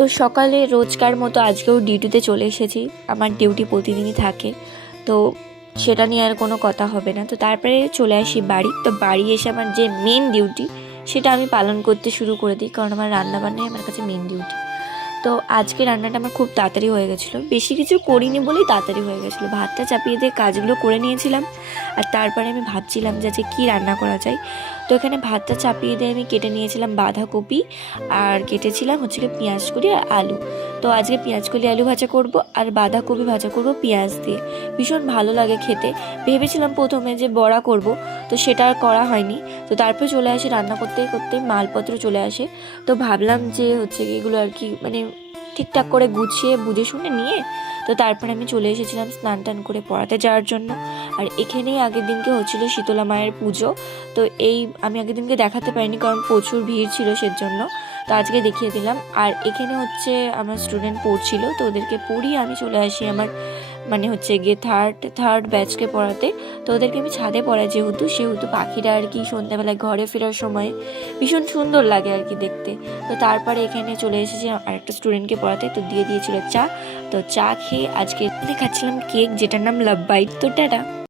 তো সকালে রোজকার মতো আজকেও ডিউটিতে চলে এসেছি। আমার ডিউটি প্রতিদিনই থাকে, তো সেটা নিয়ে আর কোনো কথা হবে না। তো তারপরে চলে আসি বাড়ি। তো বাড়ি এসে আমার যে মেন ডিউটি সেটা আমি পালন করতে শুরু করে দিই, কারণ আমার রান্নাবান্নাই আমার কাছে মেন ডিউটি। তো আজকে রান্নাটা আমার খুব তাড়াতাড়ি হয়ে গেছিলো, বেশি কিছু করিনি বলেই তাড়াতাড়ি হয়ে গেছিলো। ভাতটা চাপিয়ে দিয়ে কাজগুলো করে নিয়েছিলাম, আর তারপরে আমি ভাবছিলাম যে আজকে কী রান্না করা যায়। তো এখানে ভাতটা চাপিয়ে দিয়ে আমি কেটে নিয়েছিলাম বাঁধাকপি, আর কেটেছিলাম হচ্ছে কি পেঁয়াজ কলি আর আলু। তো আজকে পেঁয়াজ কলি আলু ভাজা করব, আর বাঁধাকপি ভাজা করব পেঁয়াজ দিয়ে। ভীষণ ভালো লাগে খেতে। ভেবেছিলাম প্রথমে যে বড়া করব, তো সেটা আর করা হয়নি। তো তারপরে চলে আসে রান্না করতে করতে মালপত্র চলে আসে। তো ভাবলাম যে হচ্ছে কি এগুলো আর কি মানে ঠিকঠাক করে গুছিয়ে বুঝে শুনে নিয়ে তো তারপরে আমি চলে এসেছিলাম স্নান টান করে পড়াতে যাওয়ার জন্য। আর এখানেই আগের দিনকে হচ্ছিল শীতলা মায়ের পুজো। তো আমি আগের দিনকে দেখাতে পারিনি, কারণ প্রচুর ভিড় ছিল সেজন্য। তো আজকে দেখিয়ে দিলাম। আর এখানে হচ্ছে আমার স্টুডেন্ট পড়ছিল, তো ওদেরকে পড়িয়ে আমি চলে আসি আমার মানে হচ্ছে গিয়ে থার্ড ব্যাচকে পড়াতে। তো ওদেরকে আমি ছাদে পড়াই, সেহেতু পাখিরা আর কি সন্ধ্যাবেলায় ঘরে ফেরার সময় ভীষণ সুন্দর লাগে আর কি দেখতে। তো তারপরে এখানে চলে এসেছি আরেকটা স্টুডেন্টকে পড়াতে, তো দিয়ে দিয়েছিল চা। তো চা খেয়ে আজকে খাচ্ছিলাম কেক, যেটার নাম লাভ বাইট। তো টাটা।